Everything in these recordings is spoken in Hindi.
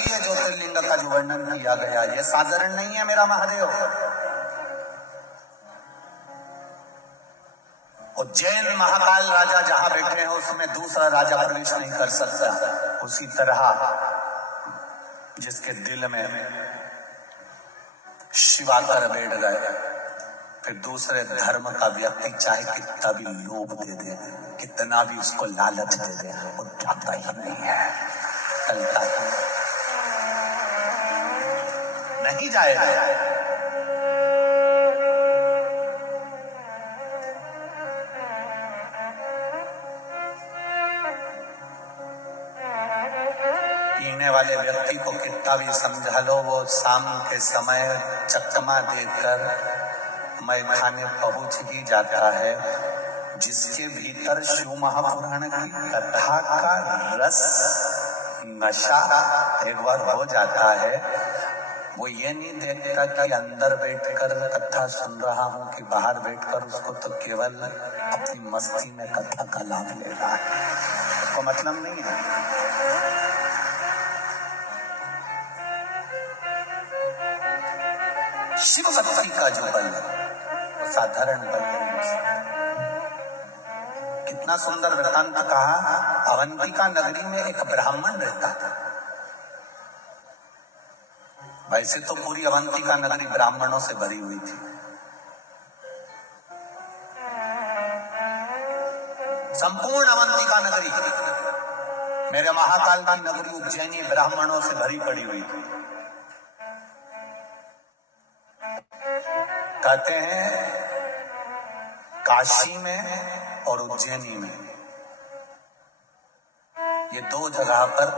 ये ज्योतिर्लिंग का जो वर्णन किया गया ये साधारण नहीं है मेरा महादेव। उज्जैन महाकाल राजा जहां बैठे हैं उसमें दूसरा राजा प्रवेश नहीं कर सकता। उसी तरह जिसके दिल में शिवाकर बैठ गए फिर दूसरे धर्म का व्यक्ति चाहे कितना भी लोभ दे दे, कितना भी उसको लालच दे दे, वो जाता ही नहीं है, चलता ही नहीं जाएगा। पीने वाले व्यक्ति को कितना भी समझा लो, वो शाम के समय चकमा देकर मैं खाने पहुंच ही जाता है। जिसके भीतर शिव महापुराण की कथा का रस नशा एक बार हो जाता है, वो ये नहीं देखता कि अंदर बैठकर कथा सुन रहा हूं कि बाहर बैठकर, उसको तो केवल अपनी मस्ती में कथा का लाभ ले रहा है, उसको मतलब नहीं है। शिव भक्ति का जो बल है वो साधारण बल नहीं। कितना सुंदर वृत्तांत कहा। अवंतिका नगरी में एक ब्राह्मण रहता था। वैसे तो पूरी अवंतिका नगरी ब्राह्मणों से भरी हुई थी। संपूर्ण अवंतिका नगरी, मेरे महाकाल की नगरी उज्जैनी ब्राह्मणों से भरी पड़ी हुई थी। कहते हैं काशी में और उज्जैनी में ये दो जगह पर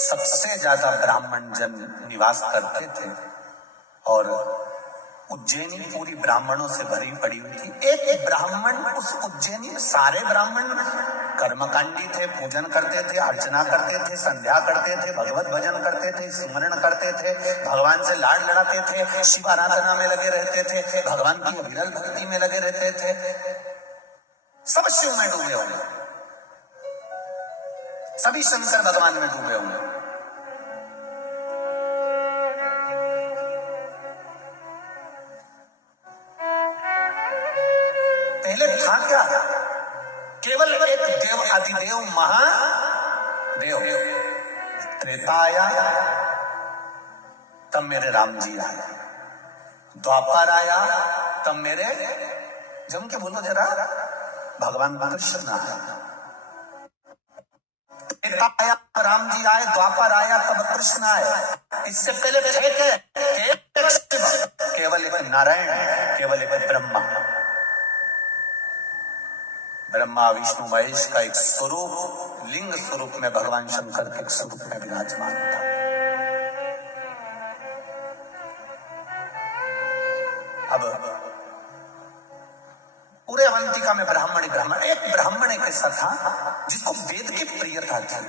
सबसे ज्यादा ब्राह्मण जन निवास करते थे और उज्जैनी पूरी ब्राह्मणों से भरी पड़ी हुई थी। एक ब्राह्मण उस उज्जैनी में, सारे ब्राह्मण कर्मकांडी थे, पूजन करते थे, अर्चना करते थे, संध्या करते थे, भगवत भजन करते थे, स्मरण करते थे, भगवान से लाड लड़ाते थे, शिव आराधना में लगे रहते थे, भगवान की अविरल भक्ति में लगे रहते थे। सब शिव में डूबे होंगे, सभी शंकर भगवान में डूबे होंगे। पहले था क्या? केवल एक देव अधिदेव महादेव। त्रेता आया तब मेरे राम जी आए, द्वापर आया तब मेरे, जम के बोलो जरा, भगवान कृष्ण आए। त्रेता आया राम जी आए, द्वापर आया तब कृष्ण आए। इससे पहले थे केवल एक नारायण, केवल एक ब्रह्मा। ब्रह्मा विष्णु महेश का एक स्वरूप, लिंग स्वरूप में भगवान शंकर के स्वरूप में विराजमान था। अब पूरे अवंतिका में ब्राह्मण ही ब्राह्मण। एक ब्राह्मण एक ऐसा था जिसको वेद की प्रियता थी,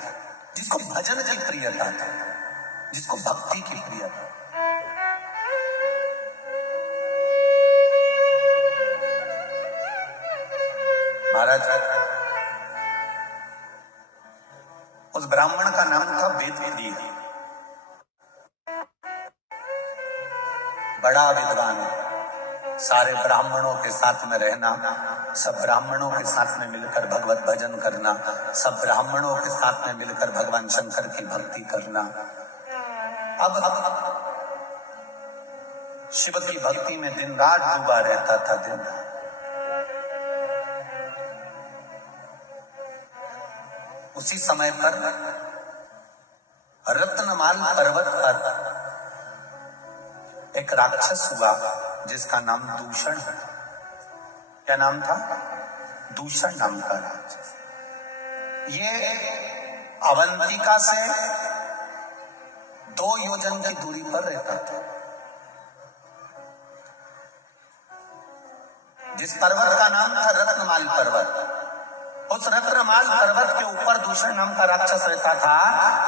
जिसको भजन की प्रियता थी, जिसको भक्ति की प्रियता। महाराज, उस ब्राह्मण का नाम था वेदप्रिय। बड़ा विद्वान, सारे ब्राह्मणों के साथ में रहना, सब ब्राह्मणों के साथ में मिलकर भगवत भजन करना, सब ब्राह्मणों के साथ में मिलकर भगवान शंकर की भक्ति करना। अब शिव की भक्ति में दिन रात डूबा रहता था। दिन उसी समय पर रत्नमाल पर्वत पर एक राक्षस हुआ जिसका नाम दूषण। क्या नाम था? दूषण नाम का राक्षस। ये अवंतिका से 2 योजन की दूरी पर रहता था। जिस पर्वत का नाम था रत्नमाल पर्वत, उस रत्नमाल पर्वत के ऊपर दूषण नाम का राक्षस रहता था।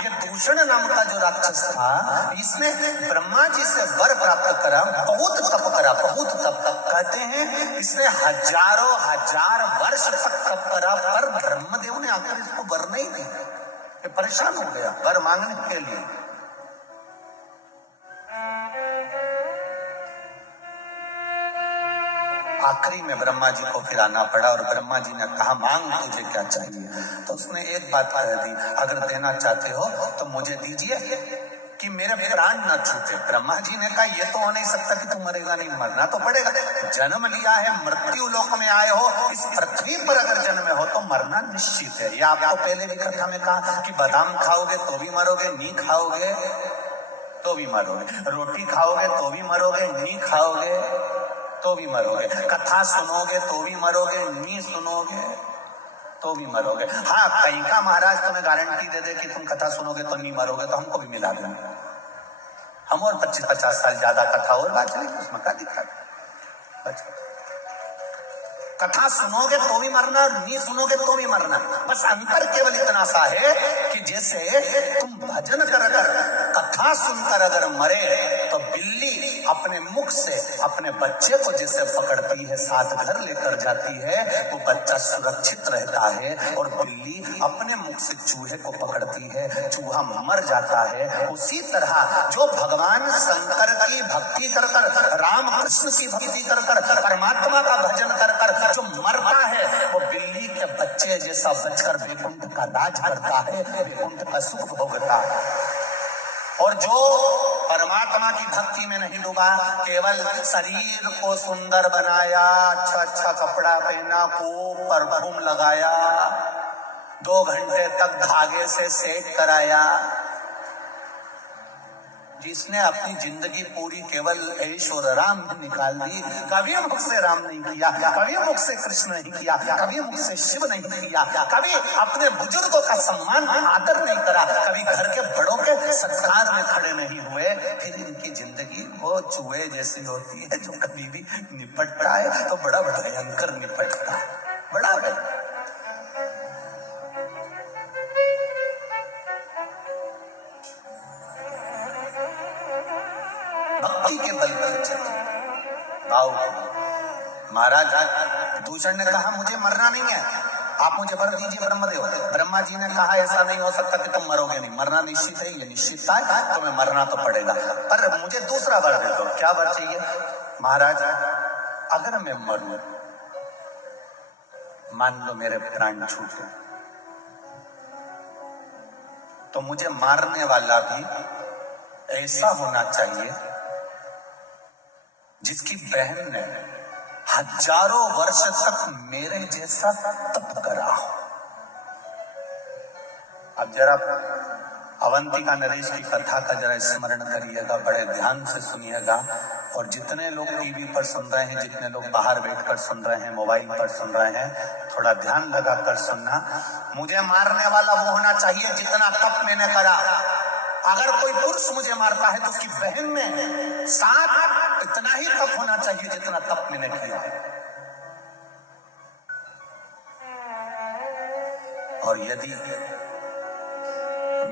ये दूषण नाम का जो राक्षस था, इसने ब्रह्मा जी से वर प्राप्त करा, बहुत तप करा, बहुत तप। कहते हैं इसने हजारों हजार वर्ष तक तप करा, पर ब्रह्मदेव ने आकर इसको वर नहीं दिया। ये परेशान हो गया वर मांगने के लिए। आखिरी में ब्रह्मा जी को फिर आना पड़ा और ब्रह्मा जी ने कहा मांग तुझे क्या चाहिए। तो उसने एक बात कह दी, अगर देना चाहते हो तो मुझे दीजिए कि मेरे प्राण न छूटे। ब्रह्मा जी ने कहा ये तो हो नहीं सकता कि तू मरेगा नहीं, मरना तो पड़ेगा। जन्म लिया है, मृत्यु लोक में आए हो, इस पृथ्वी पर अगर जन्मे हो तो मरना निश्चित है। ये आपको पहले भी कथा में कहा कि बादाम खाओगे तो भी मरोगे, नी खाओगे तो भी मरोगे, रोटी खाओगे तो भी मरोगे, नी खाओगे तो भी मरोगे, कथा सुनोगे तो भी मरोगे, नी सुनोगे तो भी मरोगे। हाँ, कहीं का महाराज तुम्हें गारंटी दे दे कि तुम कथा सुनोगे तो नहीं मरोगे तो हमको भी मिला देना, हम और 25-50 साल ज्यादा कथा और बात चलेगी, उसमें क्या दिक्कत। कथा सुनोगे तो भी मरना, नहीं सुनोगे तो भी मरना। बस अंतर केवल इतना सा है कि जैसे तुम भजन कर कथा सुनकर अगर मरे तो बिल्ली अपने मुख से अपने बच्चे को जैसे पकड़ती है, साथ घर लेकर जाती है, वो बच्चा सुरक्षित रहता है। और बिल्ली अपने मुख से चूहे को पकड़ती है, चूहा मर जाता है। उसी तरह जो भगवान शंकर की भक्ति कर राम कृष्ण की भक्ति कर परमात्मा का भजन कर जो मरता है वो बिल्ली के बच्चे जैसा बचकर वैकुंठ का राज करता है, वैकुंठ का सुख भोगता है। और जो परमात्मा की भक्ति में नहीं डूबा, केवल शरीर को सुंदर बनाया, अच्छा कपड़ा पहना, खूब परफ्यूम लगाया, 2 घंटे तक धागे से सेक कराया, जिसने अपनी जिंदगी पूरी केवल ऐश और आराम में निकाल दी, कभी मुख से राम नहीं किया, कभी मुख से कृष्ण नहीं किया, कभी मुख से शिव नहीं किया, कभी अपने बुजुर्गों का सम्मान आदर नहीं करा, कभी घर के बड़ों के सत्कार में खड़े नहीं हुए, फिर इनकी जिंदगी वो चूहे जैसी होती है जो कभी भी निपटता है तो बड़ा भयंकर निपटता है, बड़ा भयंकर। भक्ति के बल पर चले भाव। महाराज दूषण ने कहा मुझे मरना नहीं है, आप मुझे वर दीजिए ब्रह्मदेव। ब्रह्मा जी ने कहा ऐसा नहीं हो सकता कि तुम मरोगे नहीं, मरना निश्चित है, ये निश्चितता है, तुम्हें मरना तो पड़ेगा, पर मुझे दूसरा वर दे दो। क्या वर चाहिए? महाराज अगर मैं मरूं, मान लो मेरे प्राण छूटे, तो मुझे मारने वाला भी ऐसा होना चाहिए जिसकी बहन ने हजारों वर्ष तक मेरे जैसा तप करा हो। अब जरा अवंतिका नरेश की कथा का जरा स्मरण करिएगा, बड़े ध्यान से सुनिएगा। और जितने लोग टीवी पर सुन रहे हैं, जितने लोग बाहर बैठकर सुन रहे हैं, मोबाइल पर सुन रहे हैं, थोड़ा ध्यान लगाकर सुनना। मुझे मारने वाला वो होना चाहिए जितना तप मैंने करा। अगर कोई पुरुष मुझे मारता है तो उसकी बहन में साथ इतना ही तप होना चाहिए जितना तप मैंने किया। और यदि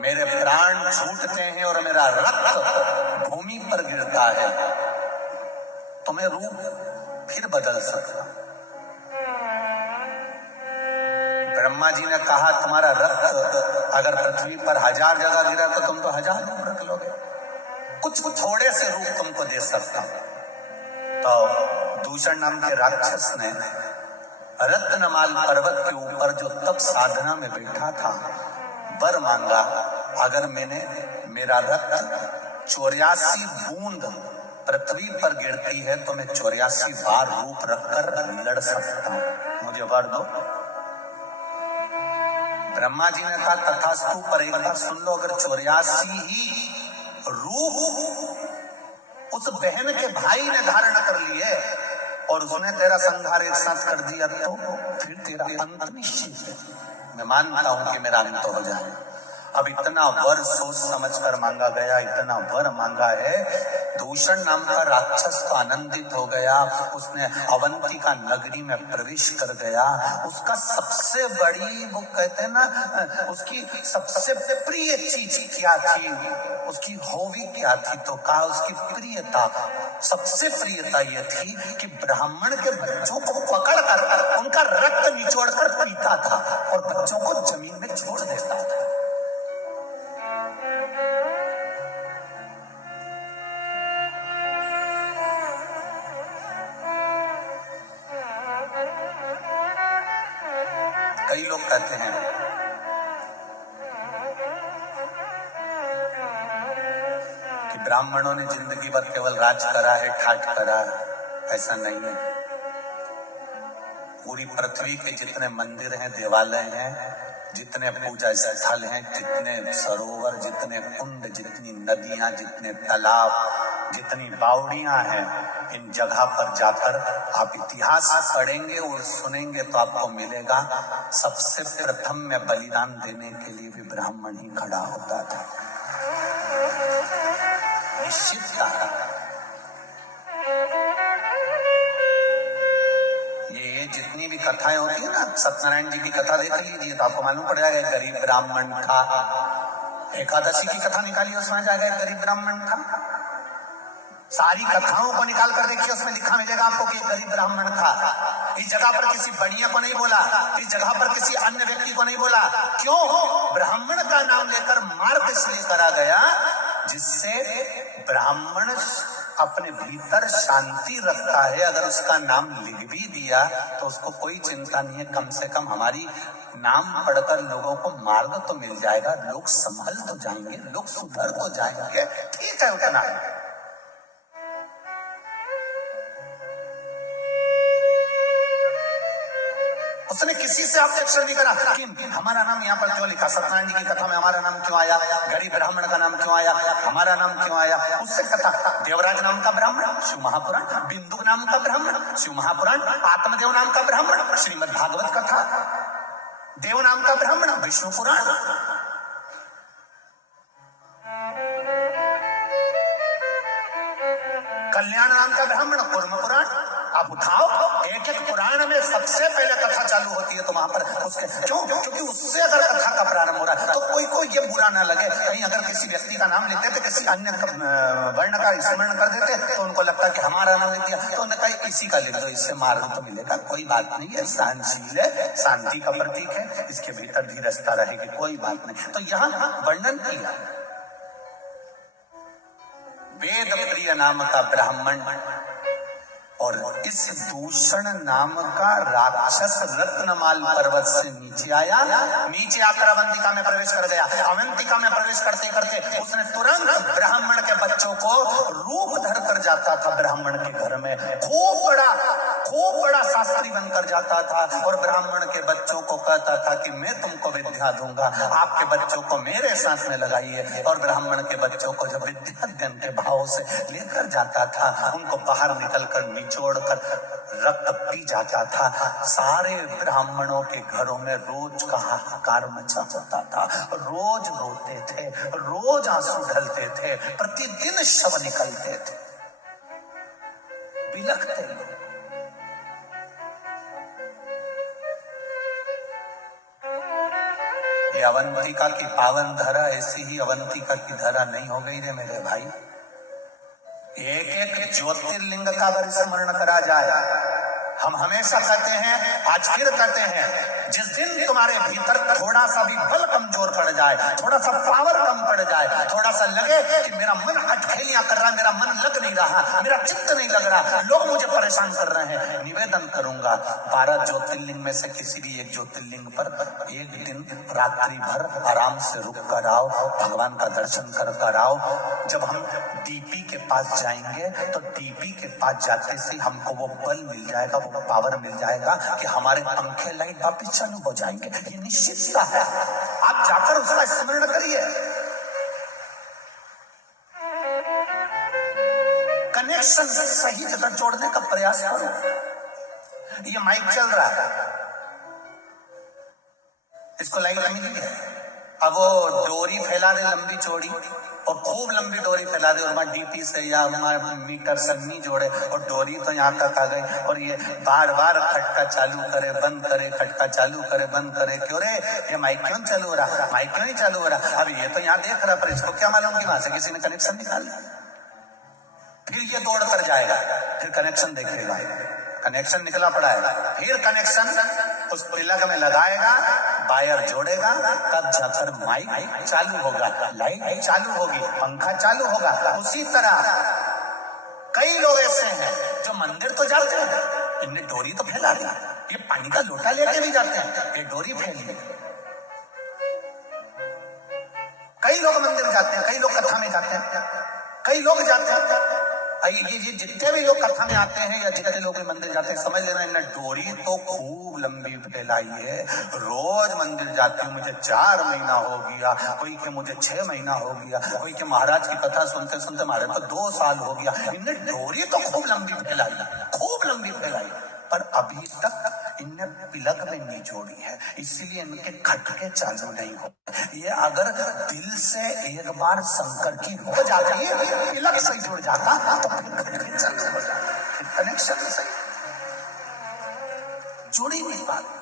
मेरे प्राण छूटते हैं और मेरा रक्त भूमि पर गिरता है तो मैं रूप फिर बदल सकता। ब्रह्मा जी ने कहा तुम्हारा रक्त अगर पृथ्वी पर 1000 जगह गिरा तो तुम तो 1000 रूप रख लोगे, कुछ थोड़े से रूप तुमको दे सकता। तो दूषण नाम के राक्षस ने रत्नमाल पर्वत के ऊपर जो तप साधना में बैठा था वर मांगा, अगर मैंने मेरा रक्त 84 बूंद पृथ्वी पर गिरती है तो मैं 84 बार रूप रखकर लड़ सकता हूं, मुझे वर दो। ब्रह्मा जी ने कहा तथास्तु, पर एक बात सुन लो, अगर 84 ही रूप उस बहन के भाई ने धारण कर लिए और उसने तेरा संहार एक साथ कर दिया तो फिर तेरा अंत निश्चित है। मैं मानता हूं कि मेरा अंत हो जाए। अब इतना वर सोच समझकर मांगा गया, इतना वर मांगा है, दूषण नाम का राक्षस तो आनंदित हो गया। उसने अवंतिका नगरी में प्रवेश कर गया। उसका सबसे बड़ी, वो कहते हैं ना, उसकी सबसे प्रिय चीज क्या थी, उसकी हॉबी क्या थी, तो कहा उसकी प्रियता, सबसे प्रियता ये थी कि ब्राह्मण के बच्चों को पकड़कर उनका रक्त निचोड़कर पीता था और बच्चों को जमीन में छोड़ देता था। कई लोग कहते हैं कि ब्राह्मणों ने जिंदगी भर केवल राज करा है, ठाट करा। ऐसा नहीं है। पूरी पृथ्वी के जितने मंदिर हैं, देवालय हैं, जितने पूजा स्थल हैं, जितने सरोवर, जितने कुंड, जितनी नदियां, जितने तालाब, जितनी बावड़ियां हैं, इन जगह पर जाकर आप इतिहास पढ़ेंगे और सुनेंगे तो आपको मिलेगा सबसे प्रथम में बलिदान देने के लिए भी ब्राह्मण ही खड़ा होता था। निश्चित था। ये जितनी भी कथाएं होती है ना, सत्यनारायण जी की कथा देख लीजिए तो आपको मालूम पड़ जाएगा गरीब ब्राह्मण था। एकादशी की कथा निकालिए, उसमें जाएगा गरीब ब्राह्मण था। सारी कथाओं को निकाल कर देखिए, उसमें लिखा मिलेगा आपको कि गरीब ब्राह्मण था। इस जगह पर किसी बढ़िया को नहीं बोला, इस जगह पर किसी अन्य व्यक्ति को नहीं बोला। क्यों? ब्राह्मण का नाम लेकर मार्ग इसलिए करा गया जिससे ब्राह्मण अपने भीतर शांति रखता है। अगर उसका नाम लिख भी दिया तो उसको कोई चिंता नहीं है, कम से कम हमारी नाम पढ़कर लोगों को मार्ग तो मिल जाएगा, लोग संभल तो जाएंगे, लोग सुधर तो जाएंगे। ठीक है, उतना है। उसने किसी से ऑब्जेक्शन नहीं करा कि हमारा नाम यहाँ पर क्यों लिखा, सत्यनारायण जी की कथा में हमारा नाम क्यों आया, गरीब ब्राह्मण का नाम क्यों आया, हमारा नाम क्यों आया। उससे कथा, देवराज नाम का ब्राह्मण, शिव महापुराण, बिंदु नाम का ब्राह्मण, शिव महापुराण, आत्मदेव नाम का ब्राह्मण, श्रीमद् भागवत कथा, देव नाम का ब्राह्मण, विष्णु पुराण, कल्याण नाम का ब्राह्मण, कूर्म पुराण। आप उठाओ, एक एक पुराण में सबसे पहले कथा चालू होती है तो वहां पर उसके क्यों? क्योंकि उससे अगर कथा का प्रारंभ हो रहा है तो कोई ये बुरा ना लगे। कहीं अगर किसी व्यक्ति का नाम लेते थे, किसी अन्य वर्ण का स्मरण कर देते तो उनको लगता कि हमारा नाम लिख दिया, तो उन्होंने कहा इसी का लिख दो, इससे मार्ग तो मिलेगा। कोई बात नहीं है, सहनशील है, शांति का प्रतीक है, इसके भीतर धीरजता रहेगी, कोई बात नहीं। तो यहाँ वर्णन किया वेद प्रिय नाम का ब्राह्मण और इस दूषण नाम का राक्षस रत्नमाल पर्वत से नीचे आया। नीचे आकर अवंतिका में प्रवेश कर गया। अवंतिका में प्रवेश करते करते उसने तुरंत ब्राह्मण के बच्चों को रूप धर कर जाता था ब्राह्मण के घर में। खूब बड़ा शास्त्री बनकर जाता था और ब्राह्मण के बच्चों को कहता था कि मैं तुमको विद्या दूंगा, आपके बच्चों को मेरे साथ में लगाइए। और ब्राह्मण के बच्चों को जब विद्या के भाव से लेकर जाता था, उनको बाहर निकलकर निचोड़कर रक्त पी जाता था। सारे ब्राह्मणों के घरों में रोज का हाहाकार मचा होता था, रोज रोते थे, रोज आंसू ढलते थे, प्रतिदिन शव निकलते थे, बिलखते लोग। ये अवंतिका की पावन धरा ऐसी ही अवंतिका की धरा नहीं हो गई रे मेरे भाई। एक एक ज्योतिर्लिंग का अगर स्मरण करा जाए, हम हमेशा कहते हैं, आज फिर कहते हैं, जिस दिन तुम्हारे भीतर थोड़ा सा भी बल कमजोर पड़ जाए, थोड़ा सा पावर कम पड़ जाए, थोड़ा सा लगे कि मेरा मन अटखेलियां कर रहा, मेरा मन लग नहीं रहा, मेरा चित्त नहीं लग रहा, लोग मुझे परेशान कर रहे हैं, निवेदन करूंगा 12 ज्योतिर्लिंग में से किसी भी एक ज्योतिर्लिंग पर एक दिन रात्रि भर आराम से रुक कर आओ, भगवान का दर्शन कर आओ। जब हम डीपी के पास जाएंगे तो डीपी के पास जाते से हमको वो बल मिल जाएगा, वो पावर मिल जाएगा कि हमारे पंखे लाइट वापिस चालू हो जाएंगे। ये निश्चितता है। आप जाकर उसका स्मरण करिए, कनेक्शन सही जगह जोड़ने का प्रयास करो। ये माइक चल रहा है, इसको लाइट मिली है, अब वो डोरी फैला दे लंबी चौड़ी और खूब लंबी डोरी फैला दे और वहां डीपी से या वहां मीटर से नहीं जोड़े और डोरी तो यहाँ तक आ गई और ये बार बार खटका चालू करे बंद करे, खटका चालू करे बंद करे। क्यों रे, ये माइक क्यों चालू हो रहा, माइक क्यों नहीं चालू हो रहा? अब ये तो यहाँ देख रहा, पर इसको क्या मालूम कि वहां से किसी ने कनेक्शन निकाल दिया। फिर ये दौड़ कर जाएगा, फिर कनेक्शन देखेगा, कनेक्शन निकला पड़ा है, फिर कनेक्शन उस प्लग में लगाएगा, वायर जोड़ेगा, तब जाकर माइक चालू होगा, लाइट चालू होगी, पंखा चालू होगा। उसी तरह कई लोग ऐसे हैं जो मंदिर तो जाते हैं, इनने डोरी तो फैला दी, ये पानी का लोटा लेके भी जाते हैं, ये डोरी फैली है। कई लोग मंदिर जाते हैं, कई लोग कथा में जाते हैं, कई लोग जाते हैं। ये जितने भी लोग कथा में आते हैं या जितने लोग मंदिर जाते हैं, समझ लेना इन्हें डोरी तो खूब लंबी फैलाई है। रोज मंदिर जाती हूँ, मुझे 4 महीना हो गया, कोई के मुझे 6 महीना हो गया, कोई के महाराज की कथा सुनते सुनते हमारे को 2 साल हो गया। इन्हें डोरी तो खूब लंबी फैलाई, खूब लंबी फैलाई, पर अभी तक इनने पिलक में नहीं जोड़ी है, इसीलिए इनके खटके चालू नहीं हो। ये अगर दिल से एक बार शंकर की हो जाती है, पिलक से जुड़ जाता तो फिर खटके चालू हो जाता, फिर कनेक्शन से जुड़ ही नहीं पाते।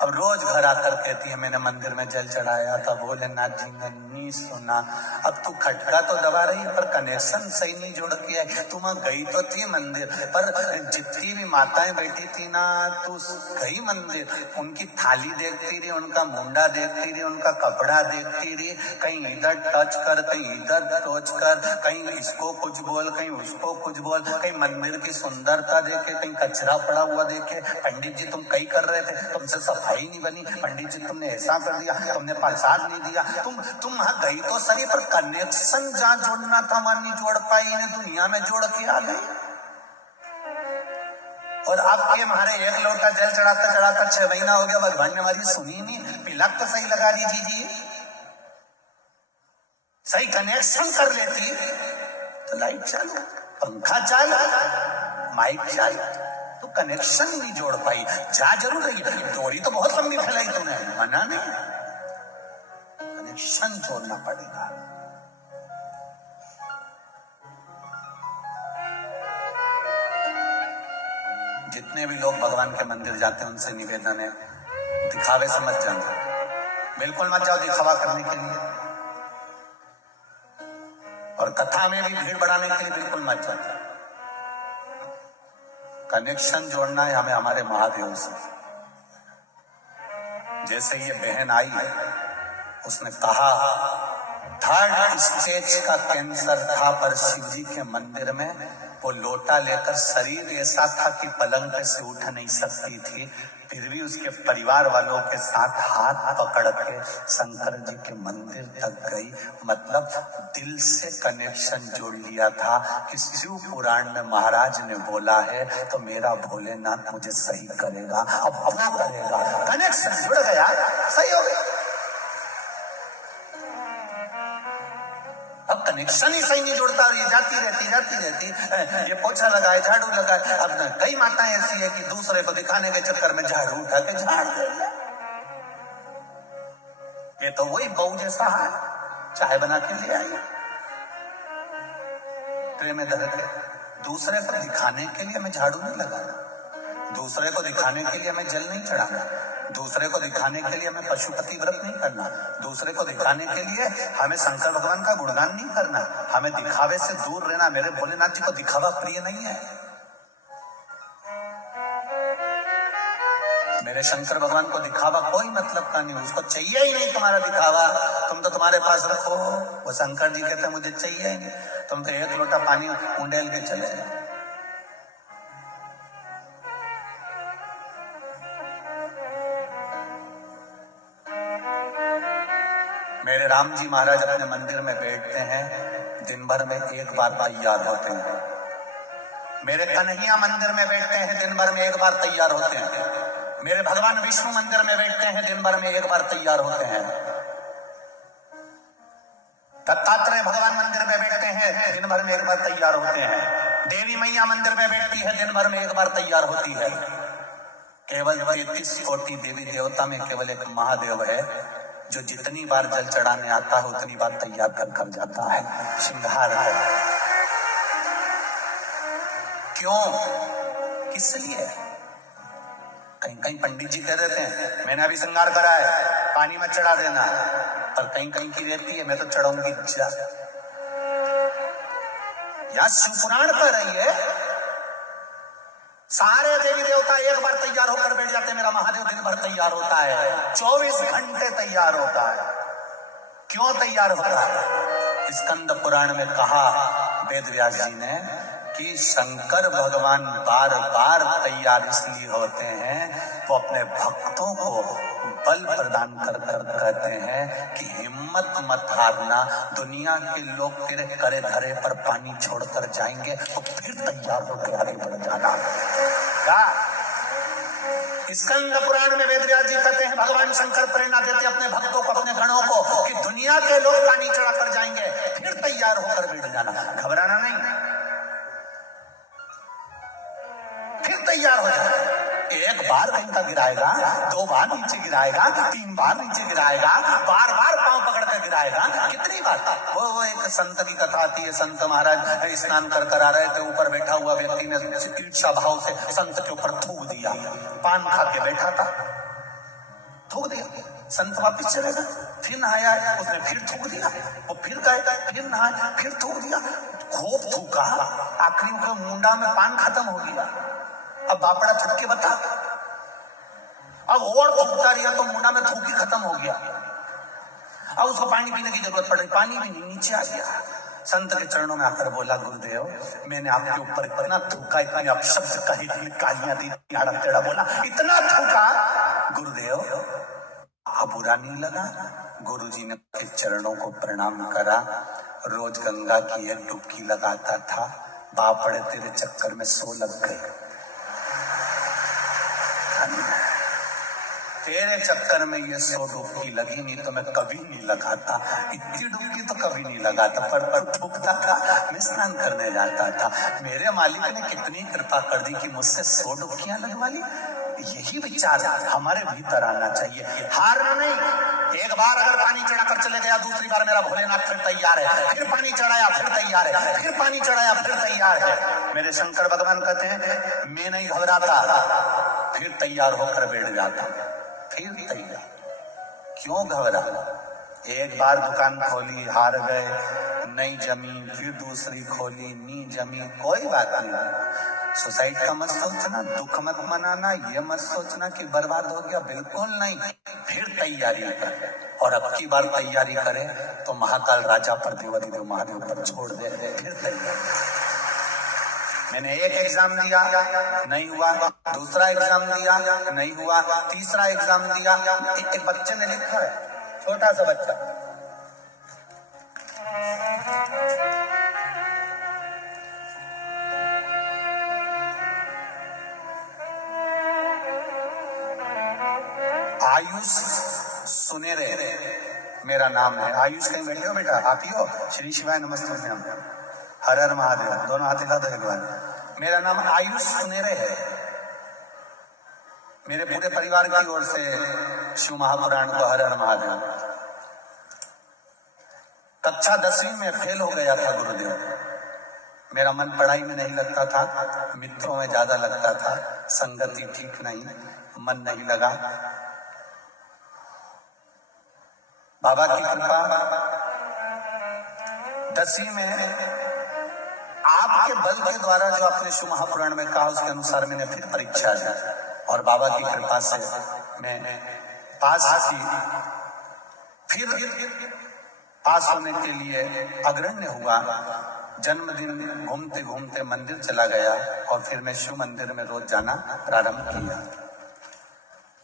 अब रोज घर आकर कहती है मैंने मंदिर में जल चढ़ाया था, भोलेनाथ जी ने नहीं सुना। अब तू खटका तो दबा रही है पर कनेक्शन सही नहीं जोड़ के है। तुम गई तो थी मंदिर, पर जितनी भी माताएं बैठी थी ना, तू गई मंदिर, उनकी थाली देखती रही, उनका मुंडा देखती रही, उनका कपड़ा देखती रही, कहीं इधर टच कर, कहीं इधर टच कर, कहीं इसको कुछ बोल, कहीं उसको कुछ बोल, कहीं मंदिर की सुंदरता देखे, कहीं कचरा पड़ा हुआ देखे। पंडित जी तुम कई कर रहे थे, तुमसे सफाई नहीं बनी, पंडित जी तुमने ऐसा कर दिया, तुमने प्रसाद नहीं दिया। तुम वहां गई तो सही, पर कनेक्शन जहां जोड़ना था वहां नहीं जोड़ पाई, इन्हें दुनिया में जोड़ के आ गई। और अब के हमारे 1 लोटा जल चढ़ाता चढ़ाता 6 महीना हो गया, भगवान ने हमारी सुनी नहीं। पिलक तो सही लगा दीजिए जी, सही कनेक्शन कर लेती तो लाइट चालू, पंखा चालू, माइक चालू, तो कनेक्शन नहीं जोड़ पाई। जा जरूर रही है, डोरी तो बहुत लंबी फैलाई तूने, मना नहीं, कनेक्शन जोड़ना पड़ेगा। जितने भी लोग भगवान के मंदिर जाते हैं उनसे निवेदन है, दिखावे से मत जाना, बिल्कुल मत जाओ दिखावा करने के लिए, और कथा में भी भीड़ बढ़ाने के लिए बिल्कुल मत जाओ। कनेक्शन जोड़ना है हमें हमारे महादेव से। जैसे ये बहन आई है, उसने कहा 3rd स्टेज का कैंसर था, पर शिव जी के मंदिर में वो लोटा लेकर, शरीर ऐसा था कि पलंग पे से उठ नहीं सकती थी, फिर भी उसके परिवार वालों के साथ हाथ पकड़ के शंकर जी के मंदिर तक गई। मतलब दिल से कनेक्शन जोड़ लिया था कि शिव पुराण में महाराज ने बोला है तो मेरा भोलेनाथ मुझे सही करेगा, अब अपना करेगा। कनेक्शन जुड़ गया, सही हो गया। अब कनेक्शन ही सही नहीं जोड़ता और ये जाती रहती, ये पोछा लगाए, झाड़ू लगाए। अब कई माताएं ऐसी है कि दूसरे को दिखाने के चक्कर में झाड़ू उठा के झाड़ दे। ये तो वही बहू जैसा है, चाय बना के ले आई, ट्रे में धर के। दूसरे को दिखाने के लिए हमें झाड़ू नहीं लगाना, दूसरे को दिखाने के लिए हमें जल नहीं चढ़ाना, दूसरे को दिखाने के लिए हमें पशुपति व्रत नहीं करना, दूसरे को दिखाने के लिए हमें शंकर भगवान का गुणगान नहीं करना, हमें दिखावे से दूर रहना। मेरे भोलेनाथ जी को दिखावा प्रिय नहीं है। मेरे शंकर भगवान को दिखावा कोई मतलब का नहीं, उसको चाहिए ही नहीं तुम्हारा दिखावा। तुम तो तुम्हारे पास रखो, वो शंकर जी कहते मुझे चाहिए ही नहीं। तुम तो 1 लोटा पानी उंडेल के चले जाओ। मेरे राम जी महाराज अपने मंदिर में बैठते हैं, दिन भर में 1 बार तैयार होते हैं। मेरे कन्हैया मंदिर में बैठते हैं, दिन भर में 1 बार तैयार होते हैं। मेरे भगवान विष्णु मंदिर में बैठते हैं, दिन भर में 1 बार तैयार होते हैं। दत्तात्रेय भगवान मंदिर में बैठते हैं, दिन भर में 1 बार तैयार होते हैं। देवी मैया मंदिर में बैठती है, दिन भर में 1 बार तैयार होती है। केवल 33 कोटि देवी देवता में केवल एक महादेव है जो जितनी बार जल चढ़ाने आता है उतनी बार तैयार कर जाता है, श्रृंगार है। क्यों, किस लिए? कहीं पंडित जी कह देते हैं मैंने अभी श्रृंगार करा है, पानी में चढ़ा देना, और कहीं की रहती है मैं तो चढ़ाऊंगी। या शिवपुराण कह रही है सारे देवी देवता 1 बार तैयार होकर बैठ जाते हैं, मेरा महादेव दिन भर तैयार होता है, 24 घंटे तैयार होता है। क्यों तैयार होता है? स्कंद पुराण में कहा वेद व्यास जी ने कि शंकर भगवान बार बार तैयार इसलिए होते हैं, वो अपने भक्तों को बल प्रदान कर कर कहते हैं कि हिम्मत मत हारना, दुनिया के लोग तेरे करे धरे पर पानी छोड़कर जाएंगे तो फिर तैयार होकर आगे बढ़ जाना। स्कंद पुराण में वेदव्यास जी कहते हैं, भगवान शंकर प्रेरणा देते अपने भक्तों को, अपने गणों को कि दुनिया के लोग पानी चढ़ाकर जाएंगे, फिर तैयार होकर बैठ जाना, घबराना नहीं, फिर तैयार हो जाना। एक बार घंटा गिराएगा, 2 बार नीचे गिराएगा, 3 बार नीचे गिराएगा, बार बार पांव पकड़ कर गिराएगा, कितनी बार। वो एक संत की कथा आती है, संत महाराज स्नान कर कर आ रहे थे, ऊपर बैठा हुआ व्यक्ति ने ईर्ष्या भाव से संत के ऊपर थूक दिया, पान खा के बैठा था, थूक दिया, संत वापिस चले गए, फिर नहाया, उसने फिर थूक दिया, वो फिर गए, फिर नहाया, फिर थूक दिया, खूब थूका, आखिरी के मुंडा में पान खत्म हो गया। अब बापड़ा थूक के बता, अब और थूकता रहा तो मुंडा में थूक ही खत्म हो गया। अब उसको पानी पीने की जरूरत पड़ रही, पानी भी नहीं, नीचे आ गया। संत के चरणों में आकर बोला, गुरुदेव मैंने आपके ऊपर इतना थूका, इतने अपशब्द कहे, इतनी गालियां दी, आड़ा टेढ़ा बोला, इतना थूका, गुरुदेव अब बुरा नहीं लगा। गुरुजी ने के चरणों को प्रणाम करा, रोज गंगा की एक डुबकी लगाता था, बापड़े तेरे चक्कर में 100 लग गए, तेरे चक्कर में ये 100 डुबकी लगी, नहीं तो मैं कभी नहीं लगाता, इतनी डुबकी तो कभी नहीं लगाता, पर ठुकता था, मैं स्नान करने जाता था, मेरे मालिक ने कितनी कृपा कर दी कि मुझसे 100 डुबकियां लगवा ली। यही विचार हमारे भीतर आना चाहिए, हारना नहीं। एक बार अगर पानी चढ़ाकर चले गया, दूसरी बार मेरा भोलेनाथ फिर तैयार है, फिर पानी चढ़ाया फिर तैयार है, फिर पानी चढ़ाया फिर तैयार है। मेरे शंकर भगवान कहते हैं, मैं नहीं घबराता, फिर तैयार होकर बैठ जाता, फिर तैयार, क्यों घबराना। एक बार दुकान खोली, हार गए, नहीं जमी, फिर दूसरी खोली, नहीं जमी, कोई बात नहीं। सुसाइड का मत सोचना, दुख मत मनाना, ये मत सोचना कि बर्बाद हो गया, बिल्कुल नहीं, फिर तैयारी कर, और अब की बार तैयारी करे तो महाकाल राजा पर, देवाधिदेव महादेव पर छोड़ दे, फिर तैयारी। मैंने एक एग्जाम दिया, नहीं हुआ, दूसरा एग्जाम दिया, नहीं हुआ, तीसरा एग्जाम दिया। एक बच्चे ने लिखा है, छोटा सा बच्चा, आयुष सुनेरे मेरा नाम है। आयुष कहीं बैठे हो बेटा, आती हो? श्री शिवाय नमस्ते, हर हर महादेव, दोनों हाथ हिला दो एक बार। मेरा नाम आयुष सुनेरे है, मेरे पूरे परिवार की ओर से शिव महापुराण को हर हर महादेव। कक्षा 10वीं में फेल हो गया था गुरुदेव, मेरा मन पढ़ाई में नहीं लगता था, मित्रों में ज्यादा लगता था, संगति ठीक नहीं, मन नहीं लगा। बाबा की कृपा, 10वीं में आपके बल के द्वारा जो आपने शिव महापुराण में कहा, उसके अनुसार मैंने फिर परीक्षा दी और बाबा की कृपा से मैं पास की। फिर पास होने के लिए अग्रण्य हुआ, जन्मदिन घूमते घूमते मंदिर चला गया और फिर मैं शिव मंदिर में रोज जाना प्रारंभ किया।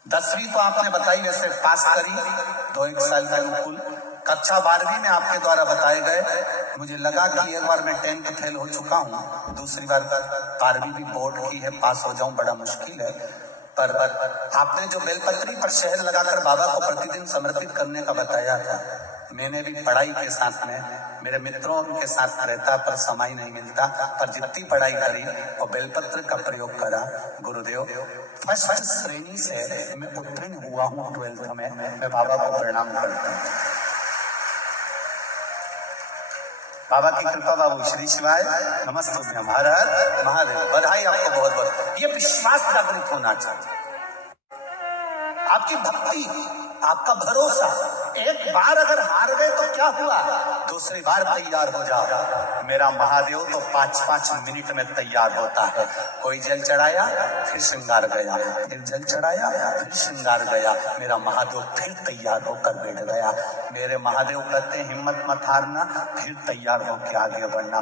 10वीं तो आपने बताई, वैसे पास करी 2-1 साल के अनुकूल। कक्षा 12वीं में आपके द्वारा बताए गए, मुझे लगा कि एक बार मैं 10th फेल हो चुका हूँ, दूसरी बार 12वीं भी बोर्ड की है, पास हो जाऊं बड़ा मुश्किल है। पर आपने जो बेलपत्री पर शहद लगाकर बाबा को प्रतिदिन समर्पित करने का बताया था, मैंने भी पढ़ाई के साथ में, मेरे मित्रों के साथ रहता पर समय नहीं मिलता, पर जितनी पढ़ाई करी और बेलपत्र का प्रयोग करा। गुरुदेव, फर्स्ट श्रेणी से मैं उत्तीर्ण हुआ हूँ 12th में, मैं बाबा को प्रणाम करता हूँ। बाबा की कृपा, बाबू श्री शिवाय नमस्ते, हर हर महादेव, बधाई आपको बहुत बहुत। ये विश्वास जागृत होना चाहिए, आपकी भक्ति, आपका भरोसा। एक बार अगर हार गए तो क्या हुआ, दूसरी बार तैयार हो जाओ। मेरा महादेव तो 5-5 मिनट में तैयार होता है। कोई जल चढ़ाया फिर श्रृंगार गया, फिर जल चढ़ाया फिर श्रृंगार गया, मेरा महादेव फिर तैयार होकर बैठ गया। मेरे महादेव कहते हैं, हिम्मत मत हारना, फिर तैयार होकर आगे बढ़ना।